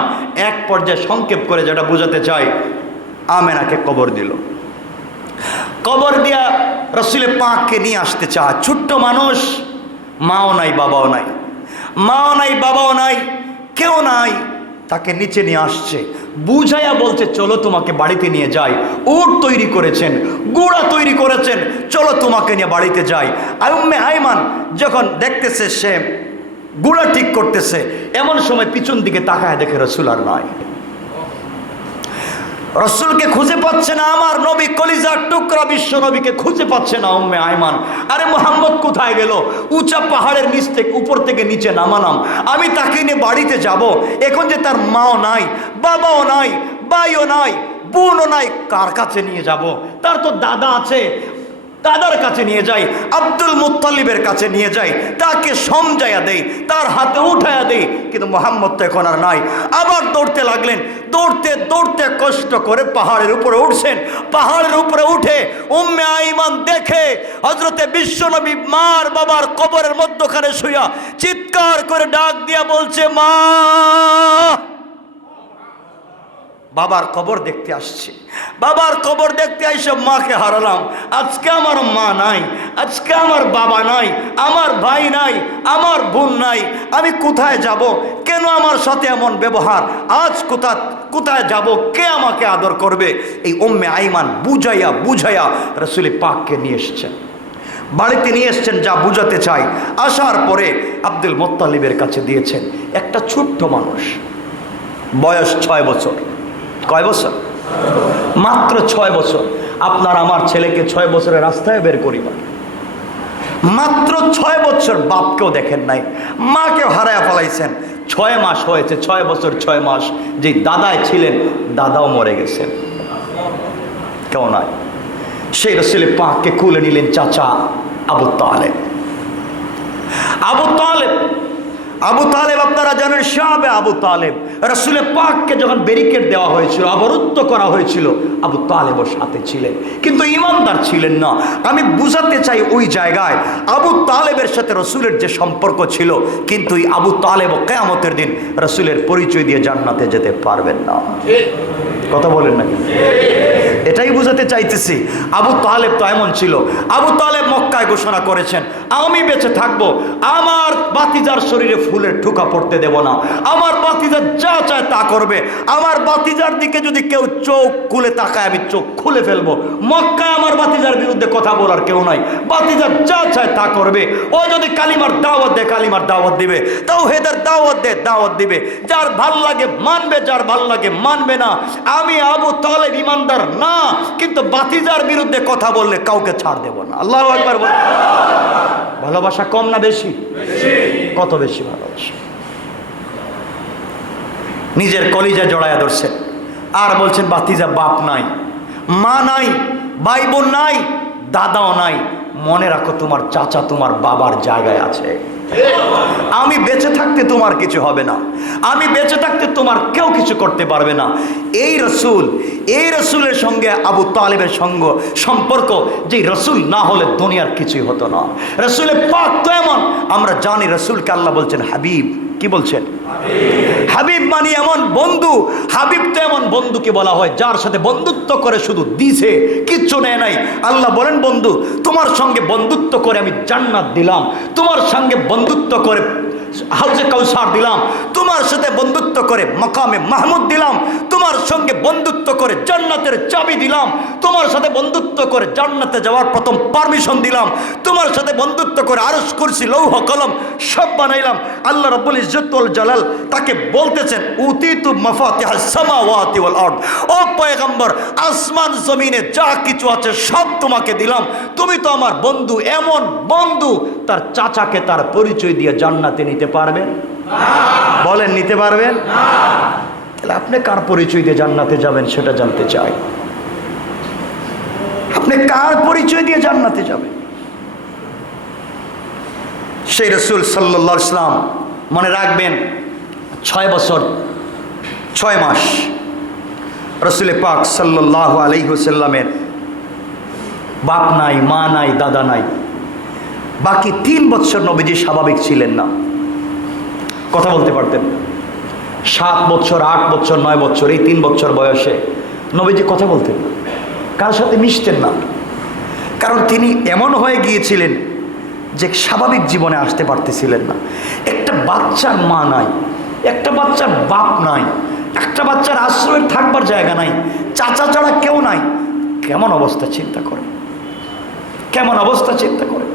এক পর্যায়ে সংক্ষেপ করে যেটা বোঝাতে চাই, আমেনাকে কবর দিল। কবর দিয়া রসুলে পাককে নিয়ে আসতে চায়। ছোট্ট মানুষ, মাও নাই বাবাও নাই, মাও নাই বাবাও নাই, কেউ নাই। তাকে নিচে নিয়ে আসছে, বুঝাইয়া বলছে চলো তোমাকে বাড়িতে নিয়ে যাই। উট তৈরি করেছেন, গুড়া তৈরি করেছেন, চলো তোমাকে নিয়ে বাড়িতে যাই। আর উম্মে আইমান যখন দেখতেছে সে গুড়া ঠিক করতেছে, এমন সময় পিছন দিকে তাকায় দেখে রসুল আর নাই। রসুলকে খুঁজে পাচ্ছে না, আমার নবী কলিজার টুকরা বিশ্ব নবীকে খুঁজে পাচ্ছে না উম্মে আইমান। আরে মোহাম্মদ কোথায় গেল? উঁচা পাহাড়ের নিচ থেকে উপর থেকে নিচে নামালাম, আমি তাকে নিয়ে বাড়িতে যাব। এখন যে তার মাও নাই, বাবাও নাই, ভাইও নাই, বোনও নাই, কার কাছে নিয়ে যাব? তার তো দাদা আছে, দাদার কাছে নিয়ে যাই, আব্দুল মুত্তালিবের কাছে নিয়ে যাই, তাকে সমঝাইয়া দেই, তার হাতে উঠাইয়া দেই। কিন্তু মোহাম্মদ তো এখন আর নাই। আবার দৌড়তে লাগলেন, দৌড়তে দৌড়তে কষ্ট করে পাহাড়ের উপরে উঠছেন। পাহাড়ের উপরে উঠে উম্মে আইমান দেখে হযরতে বিশ্বনবী মার বাবার কবরের মধ্যখানে শুইয়া চিৎকার করে ডাক দিয়া বলছে, মা বাবার কবর দেখতে আসছে। বাবার কবর দেখতে এসে মাকে হারালাম। আজকে আমার মা নাই, আজকে আমার বাবা নাই, আমার ভাই নাই, আমার বোন নাই। আমি কোথায় যাব? কেন আমার সাথে এমন ব্যবহার? আজ কোথায় যাব? কে আমাকে আদর করবে? এই উম্মে আইমান বুঝাইয়া বুঝাইয়া রাসূল পাককে নিয়ে এসছেন, বাড়িতে নিয়ে এসছেন। যা বুঝাতে চাই, আসার পরে আব্দুল মুত্তালিবের কাছে দিয়েছেন। একটা ছোট্ট মানুষ, বয়স 6 বছর। কয় বছর? মাত্র 6 বছর। আপনার আমার ছেলেকে 6 বছরের রাস্তায় বের করিবা, মাত্র 6 বছর। বাপকেও দেখেন নাই, মাকেও হারায়া ফেলাইছেন। 6 মাস হয়েছে, 6 বছর 6 মাস। যে দাদায় ছিলেন, দাদাও মরে গেছেন, কেউ নাই। সেই রাসূল পাককে কুলে নিলেন চাচা আবু তালেব। আবু তালেব, আবু তালেব আপনারা জানেন, শাবে আবু তালেব। রাসূল পাককে যখন ব্যারিকেড দেওয়া হয়েছিল, অবরুদ্ধ করা হয়েছিল, আবু তালেবও সাথে ছিলেন, কিন্তু ইমানদার ছিলেন না। আমি বুঝাতে চাই ওই জায়গায় আবু তালেবের সাথে রসুলের যে সম্পর্ক ছিল, কিন্তু এই আবু তালেবও কিয়ামতের দিন রসুলের পরিচয় দিয়ে জান্নাতে যেতে পারবেন না। কথা বলেন না? এটাই বুঝাতে চাইতেছি। আবু তালেব তো এমন ছিল। আবু তালেব মক্কায় ঘোষণা করেছেন, আমি বেঁচে থাকবো, আমার বাতিজার শরীরে ফুলের ঠোকা পড়তে দেব না, আমার বাতিজার যা চায় তা করবে, আমার বাতিজার দিকে যদি কেউ চোখ খুলে তাকায় আমি চোখ খুলে ফেলবো। মক্কায় আমার বাতিজার বিরুদ্ধে কথা বলার কেউ নাই, বাতিজার যা চায় তা করবে। ও যদি কালিমার দাওয়াত দেয় কালিমার দাওয়াত দিবে, তাওহীদের দাওয়াত দেয় দাওয়াত দিবে। যার ভাল লাগে মানবে, যার ভাল লাগে মানবে না। আমি আবু তালেব ইমানদার না, কিন্তু বাতিজার বিরুদ্ধে কথা বললে কাউকে ছাড় দেব না। আল্লাহু আকবার। ভালোবাসা কম না বেশি? কত বেশি ভালোবাসা। নিজের কলিজা জড়ায়া ধরছেন আর বলছেন বাতিজা বাপ নাই, মা নাই, ভাই বোন নাই, দাদাও নাই। মনে রাখো তোমার চাচা তোমার বাবার জায়গায় আছে। আমি বেঁচে থাকতে তোমার কিছু হবে না, আমি বেঁচে থাকতে তোমার কেউ কিছু করতে পারবে না। এই রসুল, এই রসুলের সঙ্গে আবু তালেবের সম্পর্ক, যে রসুল না হলে দুনিয়ার কিছুই হতো না। রসুলের পাক তো এমন, আমরা জানি রসুলকে আল্লাহ বলছেন হাবিব। কি বলছেন? হাবিব মানে এমন বন্ধু। হাবিব তো এমন বন্ধুকে বলা হয় যার সাথে বন্ধুত্ব করে শুধু দিছে, কিচ্ছু নেয় নাই। আল্লাহ বলেন, বন্ধু তোমার সঙ্গে বন্ধুত্ব করে আমি জান্নাত দিলাম, তোমার সঙ্গে বন্ধুত্ব করে হাউজে কাউসার দিলাম, তোমার সাথে বন্ধুত্ব করে মাকামে মাহমুদ দিলাম, তোমার সঙ্গে বন্ধুত্ব করে জান্নাতের চাবি দিলাম, তোমার সাথে বন্ধুত্ব করে জান্নাতে যাওয়ার প্রথম পারমিশন দিলাম, তোমার সাথে বন্ধুত্ব করে আরশ কুরসি লৌহ কলম সব বানাইলাম। আল্লাহ রাব্বুল ইজ্জত ওয়াল জালাল তাকে বলতেছেন উতিতু মাফাতিহাস সামাওয়াতি ওয়াল আরদ, ও পয়গম্বর আসমান জমিনে যা কিছু আছে সব তোমাকে দিলাম, তুমি তো আমার বন্ধু। এমন বন্ধু তার চাচাকে তার পরিচয় দিয়ে জান্নাতে নিতে পারবেন? বলেন, নিতে পারবেন? তাহলে আপনি কার পরিচয় দিয়ে জান্নাতে যাবেন সেটা জানতে চাই। আপনি কার পরিচয় দিয়ে জান্নাতে যাবেন? সেই রাসূল সাল্লাল্লাহু আলাইহি ওয়াসাল্লাম, মনে রাখবেন, 6 বছর 6 মাস রাসূল পাক সাল্লাল্লাহু আলাইহি ওয়াসাল্লামের বাপ নাই, মা নাই, দাদা নাই। বাকি 3 বছর নবীজি স্বাভাবিক ছিলেন না, কথা বলতে পারতেন। 7 বছর, 8 বছর, 9 বছর, এই 3 বছর বয়সে নবীজি কথা বলতেন না, কার সাথে মিশতেন না। কারণ তিনি এমন হয়ে গিয়েছিলেন যে স্বাভাবিক জীবনে আসতে পারতেছিলেন না। একটা বাচ্চার মা নাই, একটা বাচ্চার বাপ নাই, একটা বাচ্চার আশ্রয়ের থাকবার জায়গা নাই, চাচা ছাড়া কেউ নাই। কেমন অবস্থা চিন্তা করে, কেমন অবস্থা চিন্তা করে।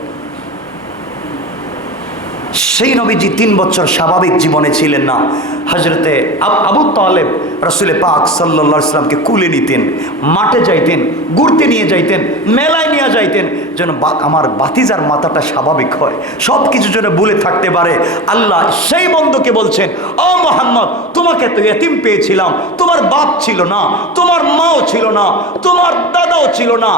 সেই নবীজি 3 বছর স্বাভাবিক জীবনে ছিলেন না। হযরতে আবু তালেব রাসূল পাক সাল্লাল্লাহু আলাইহি ওয়াসাল্লামকে কুলে নিতেন, মাঠে যাইতেন, ঘুরতে নিয়ে যাইতেন, মেলায় নিয়ে যাইতেন, যেন আমার বাতিজার মাথাটা স্বাভাবিক হয়, সব কিছু যেন ভুলে থাকতে পারে। আল্লাহ সেই বন্ধুকে বলছেন, ও মুহাম্মদ, তোমাকে তো এতিম পেয়েছিলাম, তোমার বাপ ছিল না, তোমার মাও ছিল না, তোমার দাদাও ছিল না,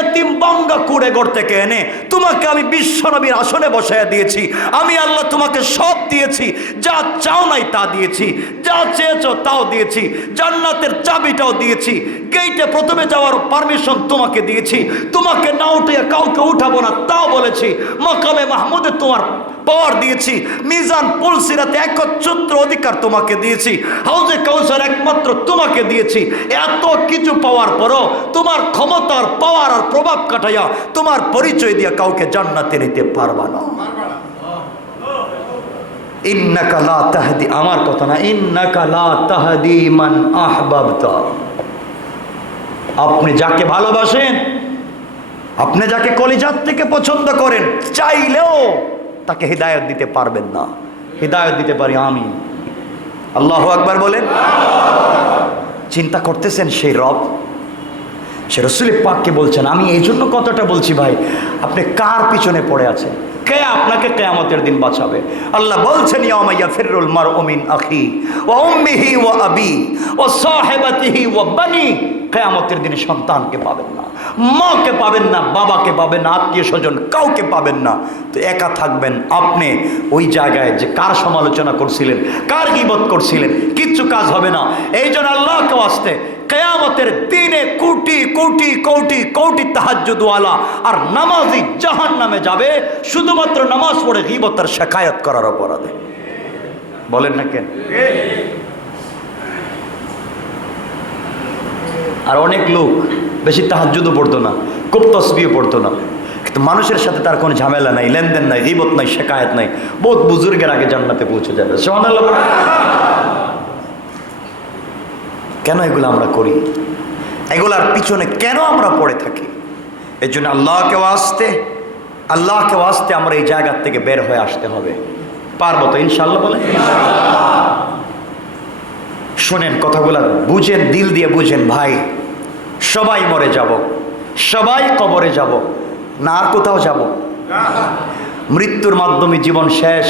এতিম বাঙ্গা কুড়ে ঘর থেকে এনে তোমাকে আমি বিশ্বনবীর আসনে বসাইয়া দিয়েছি। আমি আল্লাহ তোমাকে সব দিয়েছি, যা চাও নাই তা দিয়েছি, যা চেয়েছো তাও দিয়েছি, জান্নাতের চাবিটাও দিয়েছি, গেইটে প্রথমে যাওয়ার পারমিশন তোমাকে দিয়েছি, তোমাকে না উঠে কাউকে উঠাবো না তাও বলেছি, মাকামে মাহমুদে তোমার পাওয়ার দিয়েছি, মিজান পুলসিরাতে একচ্ছত্র অধিকার তোমাকে দিয়েছি, হাউজে কাউসার একমাত্র তোমাকে দিয়েছি। এত কিছু পাওয়ার পরও তোমার ক্ষমতার পাওয়ার আর প্রভাব কাটাইয়া তোমার পরিচয় দিয়ে কাউকে জান্নাতে নিতে পারবা না। ইন্নাকা লা তাহদি, আমার কথা না, ইন্নাকা লা তাহদি মান আহবাবতা। আপনি যাকে ভালোবাসেন, আপনি যাকে কলিজাত থেকে পছন্দ করেন, চাইলেও তাকে হিদায়ত দিতে পারবেন না। হিদায়ত দিতে পারি আমি। আল্লাহু আকবার বলেন। চিন্তা করতেছেন সেই রব, সে রাসূল পাককে বলছেন। আমি এই জন্য কথাটা বলছি ভাই, আপনি কার পিছনে পড়ে আছেন? কে আপনাকে কিয়ামতের দিন বাঁচাবে? আল্লাহ বলছেন, ইয়াউমা ইয়াফিরুল মারউ মিন আখি ওয়া উম্মিহি ওয়া আবি ওয়া সাহিবাতিহি ওয়া বানি। কিয়ামতের দিনে সন্তানকে পাবেন না, মাকে পাবেন না, বাবাকে পাবেন না, আত্মীয় স্বজন কাউকে পাবেন না। তো একা থাকবেন আপনি ওই জায়গায় যে কার সমালোচনা করছিলেন, কার গীবত করছিলেন, কিচ্ছু কাজ হবে না। এই জন্য আল্লাহকে ওয়াস্তে কিয়ামতের দিনে কোটি কোটি কোটি কোটি তাহাজ্জুদওয়ালা আর নামাজি জাহান্নামে যাবে শুধুমাত্র নামাজ পড়ে গীবত আর শিকায়াত করার অপরাধে। বলেন না কেন? আর অনেক লোক বেশি তাহাজ্জুদও পড়তো না, খুব তসবিহও পড়তো না, কিন্তু মানুষের সাথে তার কোনো ঝামেলা নাই, লেনদেন নাই, গীবত নাই, শিকায়াত নাই, বহুত বুজুর্গের আগে জান্নাতে পৌঁছে যাবে। সুবহানাল্লাহ। কেন এগুলো আমরা করি? এগুলার পিছনে কেন আমরা পড়ে থাকি? এর জন্য আল্লাহকে ওয়াস্তে আমরা এই জায়গার থেকে বের হয়ে আসতে হবে। পারবো তো ইনশাআল্লাহ? বলে শোনেন কথাগুলা, বুঝেন, দিল দিয়ে বুঝেন ভাই। সবাই মরে যাব, সবাই কবরে যাব, না আর কোথাও যাব? মৃত্যুর মাধ্যমে জীবন শেষ,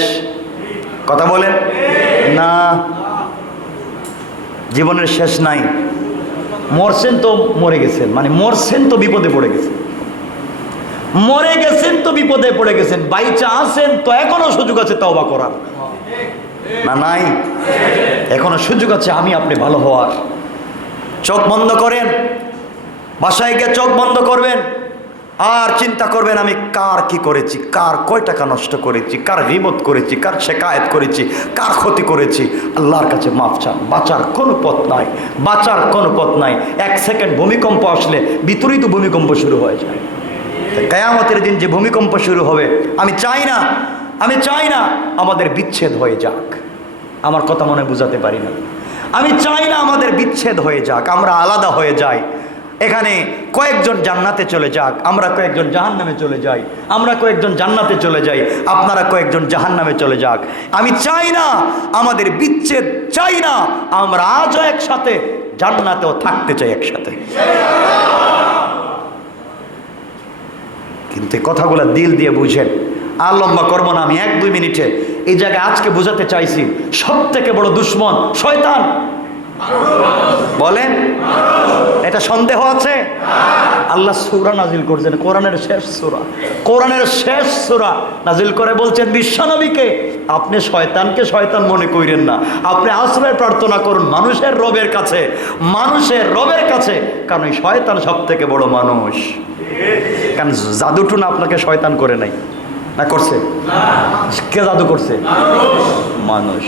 কথা বলেন না? জীবনের শেষ নাই। মরছেন তো মরে গেছেন, মানে মরছেন তো বিপদে পড়ে গেছেন, মরে গেছেন তো বিপদে পড়ে গেছেন, বাইচা আছেন তো এখনো সুযোগ আছে তওবা করার, না নাই? এখনো সুযোগ আছে আমি আপনি ভালো হওয়ার। চোখ বন্ধ করেন, বাসায় গিয়ে চোখ বন্ধ করবেন, আর চিন্তা করবেন আমি কার কি করেছি, কার কয় টাকা নষ্ট করেছি, কার গীবত করেছি, কার শিকায়াত করেছি, কার ক্ষতি করেছি। আল্লাহর কাছে মাফ চান। বাঁচার কোনো পথ নাই, বাঁচার কোনো পথ নাই। 1 সেকেন্ড ভূমিকম্প আসলে ভিতরেই তো ভূমিকম্প শুরু হয়ে যায়। কিয়ামতের দিন যে ভূমিকম্প শুরু হবে, আমি চাই না আমি চাই না আমাদের বিচ্ছেদ হয়ে যাক। আমার কথা মনে বুঝাতে পারি না। আমি চাই না আমাদের বিচ্ছেদ হয়ে যাক, আমরা আলাদা হয়ে যাই। এখানে কয়েকজন জান্নাতে চলে যাক, আমরা কয়েকজন জাহান্নামে চলে যাই। আমরা কয়েকজন জান্নাতে চলে যাই, আপনারা কয়েকজন জাহান্নামে চলে যাক। আমি চাই না আমাদের বিচ্ছেদ, চাই না। আমরা আজও একসাথে, জান্নাতেও থাকতে চাই একসাথে। কিন্তু এই কথাগুলো দিল দিয়ে বুঝেন। আর লম্বা করবো না, আমি 1-2 মিনিটে এই জায়গায় আজকে বোঝাতে চাইছি, সব থেকে বড় দুশ্মন শয়তান। বলেন, এটা সন্দেহ আছে? আল্লাহ সূরা নাজিল করছেন, কোরআনের শেষ সূরা, কোরআনের শেষ সূরা নাজিল করে বলছেন বিশ্বনবীকে, আপনি শয়তানকে শয়তান মনে করেন না, আপনি আশ্রয় প্রার্থনা করুন মানুষের রবের কাছে, মানুষের রবের কাছে। কারণ এই শয়তান সব থেকে বড় মানুষ। কারণ জাদুটু না আপনাকে শয়তান করে নাই, না করছে? কে জাদু করছে? মানুষ।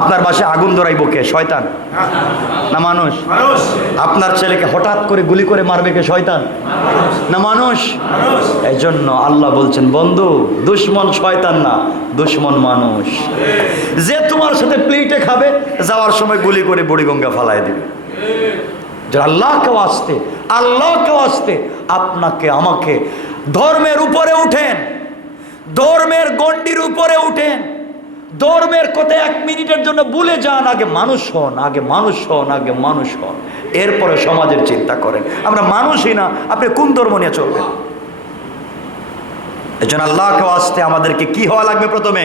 আপনার বাসায় আগুন ধরাইব কে? শয়তান না মানুষ? আপনার ছেলেকে হঠাৎ করে গুলি করে মারবে কে? শয়তান না মানুষ? এই জন্য আল্লাহ বলছেন, বন্ধু দুশ্মন শয়তান না, দুশ্মন মানুষ। যে তোমার সাথে প্লেটে খাবে, যাওয়ার সময় গুলি করে বুড়িগঙ্গা ফালাই দিবে। আল্লাহকে আসতে, আল্লাহকে আসতে আপনাকে আমাকে ধর্মের উপরে উঠেন, ধর্মের গণ্ডির উপরে উঠেন, ধর্মের কথা 1 মিনিটের জন্য ভুলে যান। আগে মানুষ হন, আগে মানুষ হন, আগে মানুষ হন, এরপরে সমাজের চিন্তা করেন। আমরা মানুষই না, আপনি কোন ধর্ম নিয়ে চলবেন? এই জন্য আল্লাহকে আসতে আমাদেরকে কি হওয়া লাগবে? প্রথমে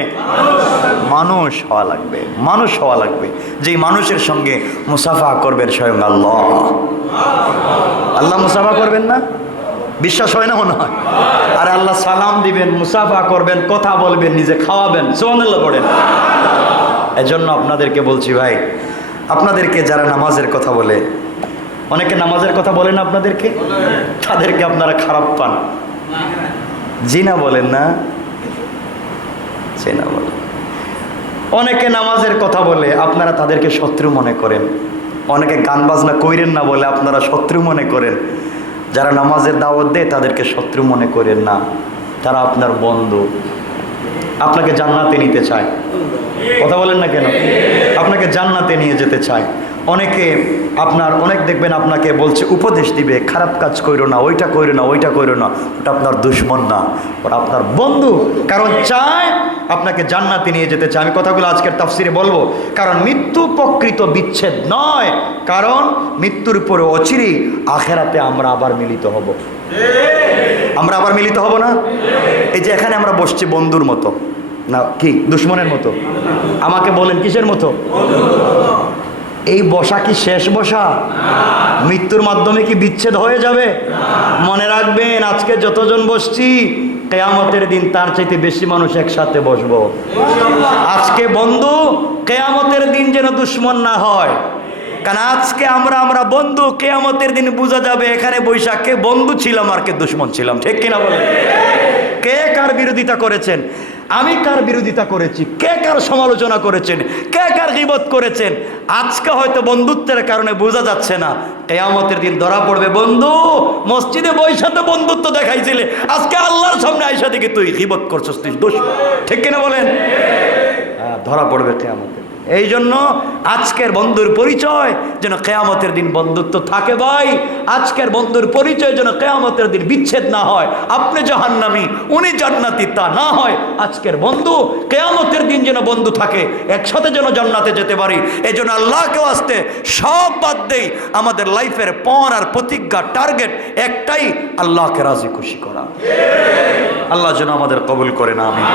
মানুষ হওয়া লাগবে, মানুষ হওয়া লাগবে। যেই মানুষের সঙ্গে মুসাফা করবেন স্বয়ং আল্লাহ। আল্লাহ মুসাফা করবেন না? বিশ্বাস হয় না মনে হয়? আর আল্লাহ সালাম দিবেন, মুসাফা করবেন, কথা বলবেন, নিজে খাওয়াবেন। সুবহানাল্লাহ পড়েন। এজন্য আপনাদেরকে বলছি ভাই, আপনাদেরকে যারা নামাজের কথা বলে, অনেকে নামাজের কথা বলেন আপনাদেরকে, তাদেরকে আপনারা খারাপ পান। জি না বলেন না? জি না বলেন। অনেকে নামাজের কথা বলে, আপনারা তাদেরকে শত্রু মনে করেন। অনেকে গান বাজনা কইরেন না বলে আপনারা শত্রু মনে করেন। যারা নামাজের দাওয়াত দেয় তাদেরকে শত্রু মনে করেন না, তারা আপনার বন্ধু, আপনাকে জান্নাতে নিতে চায়। কথা বলেন না কেন? আপনাকে জান্নাতে নিয়ে যেতে চায়। অনেকে অনেক দেখবেন আপনাকে বলছে, উপদেশ দিবে, খারাপ কাজ কইরো না, ওইটা কইরো না, ওইটা কইরো না। ওটা আপনার দুশ্মন না, ওটা আপনার বন্ধু। কারণ চায় আপনাকে জান্নাতে নিয়ে যেতে চায়। আমি কথাগুলো আজকের তাফসিরে বলবো, কারণ মৃত্যু প্রকৃত বিচ্ছেদ নয়। কারণ মৃত্যুর পরে অচিরেই আখেরাতে আমরা আবার মিলিত হব। আমরা আবার মিলিত হব না? এই যে এখানে আমরা বসছি বন্ধুর মতো না, কি দুশ্মনের মতো? আমাকে বলেন কিসের মতো? এই বসা কি শেষ বসা? মৃত্যুর মাধ্যমে কি বিচ্ছেদ হয়ে যাবে? মনে রাখবেন, আজকে যতজন বসছি, কিয়ামতের দিন তার চাইতে বেশি মানুষ একসাথে বসবো। আজকে বন্ধু, কিয়ামতের দিন যেন দুশ্মন না হয়। কারণ আজকে আমরা বন্ধু, কিয়ামতের দিন বোঝা যাবে এখানে বৈশা কে বন্ধু ছিলাম আর কে দুশ্মন ছিলাম। ঠিক কিনা বলেন? কে কার বিরোধিতা করেছেন, আমি কার বিরোধিতা করেছি, কে কার সমালোচনা করেছেন, কে কার গীবত করেছেন। আজকে হয়তো বন্ধুত্বের কারণে বোঝা যাচ্ছে না, কিয়ামতের দিন ধরা পড়বে, বন্ধু মসজিদে বৈশাতে বন্ধুত্ব দেখাইছিলে, আজকে আল্লাহর সামনে আইসা থেকে তুই গীবত করছিস, তুই দুশ্মন। ঠিক কিনা বলেন? ধরা পড়বে কিয়ামতের। এই জন্য আজকের বন্ধুর পরিচয় যেন কিয়ামতের দিন বন্ধুত্ব থাকে। ভাই, আজকের বন্ধুর পরিচয় যেন কিয়ামতের দিন বিচ্ছেদ না হয়। আপনি জাহান্নামী, উনি জান্নাতি, তা না হয়। আজকের বন্ধু কিয়ামতের দিন যেন বন্ধু থাকে, একসাথে যেন জান্নাতে যেতে পারি। এই জন্য আল্লাহকে আসতে সব বাদ দেই। আমাদের লাইফের পণ আর প্রতিজ্ঞা, টার্গেট একটাই, আল্লাহকে রাজি খুশি করা। আল্লাহ যেন আমাদের কবুল করেন, আমিন।